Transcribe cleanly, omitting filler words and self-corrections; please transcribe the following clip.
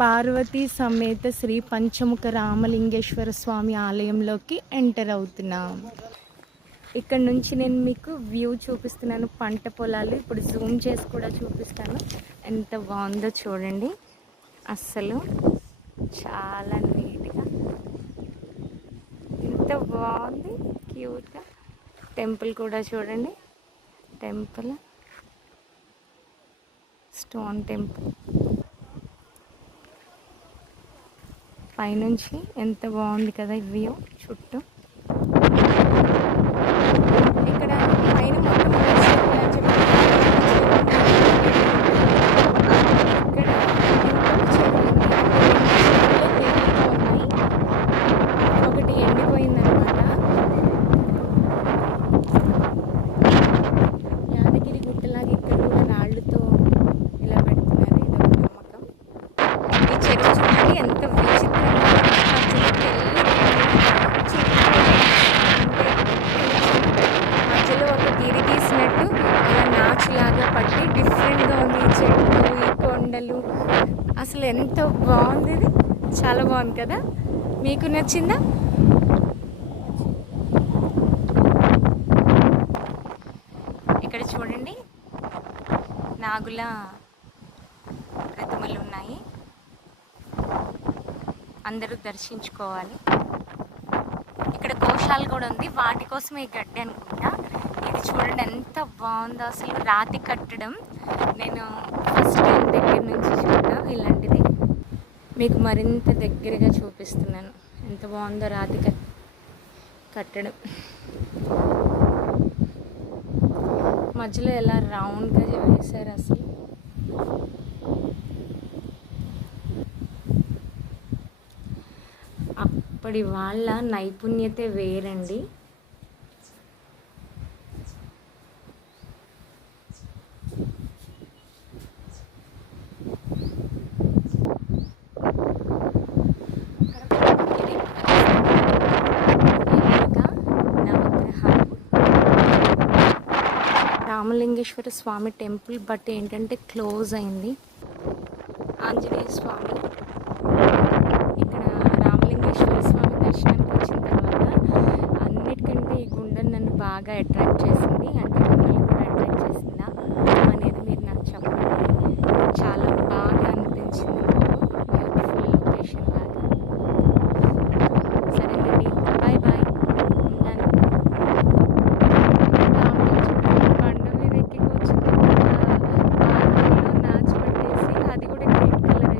పార్వతీ సమేత శ్రీ పంచముఖ రామలింగేశ్వర స్వామి ఆలయంలోకి ఎంటర్ అవుతున్నాం. ఇక్కడ నుంచి నేను మీకు వ్యూ చూపిస్తున్నాను, పంట పొలాలు. ఇప్పుడు జూమ్ చేసి కూడా చూపిస్తాను. ఎంత బాగుందో చూడండి, అస్సలు చాలా నీట్గా, ఎంత బాగుంది, క్యూట్గా. టెంపుల్ కూడా చూడండి, టెంపుల్ స్టోన్ టెంపుల్ పైనుంచి ఎంత బాగుంది కదా వ్యూ చుట్టూ. ఇక్కడ పైన మొత్తం ఒకటి ఎండిపోయిందనమాట. యాదగిరి గుట్టలాగా ఇక్కడ కూడా రాళ్ళతో ఇలా పెడుతున్నారు, ఇదొక నమ్మకం. ఈ చెరువు చూడండి ఎంత విచిత్రంగా, మధ్యలో ఒక గిరి గీసినట్టు ఇలా నాచులాగా పట్టి డిఫరెంట్గా ఉంది. ఈ చెట్లు, ఈ కొండలు, అసలు ఎంత బాగుంది, ఇది చాలా బాగుంది కదా. మీకు నచ్చిందా? ఇక్కడ చూడండి నాగుల ప్రతిమలు ఉన్నాయి, అందరూ దర్శించుకోవాలి. ఇక్కడ గోశాల కూడా ఉంది, వాటి కోసం ఈ గడ్డి అనుకుంటా. ఇది చూడండి ఎంత బాగుందో, అసలు రాతి కట్టడం. నేను ఫస్ట్ టైం దగ్గర నుంచి చూద్దాం ఇలాంటిది, మీకు మరింత దగ్గరగా చూపిస్తున్నాను. ఎంత బాగుందో రాతి కట్టడం. మధ్యలో ఎలా రౌండ్గా వేశారు అసలు. అప్పటి వాళ్ళ నైపుణ్యతే వేరండి. రామలింగేశ్వర స్వామి టెంపుల్, బట్ ఏంటంటే క్లోజ్ అయింది. ఆంజనేయ స్వామి, ఇక్కడ రామలింగేశ్వర స్వామి దర్శనానికి వచ్చిన తర్వాత అన్నిటికంటే ఈ గుండం నన్ను బాగా అట్రాక్ట్ చేసింది. అంటే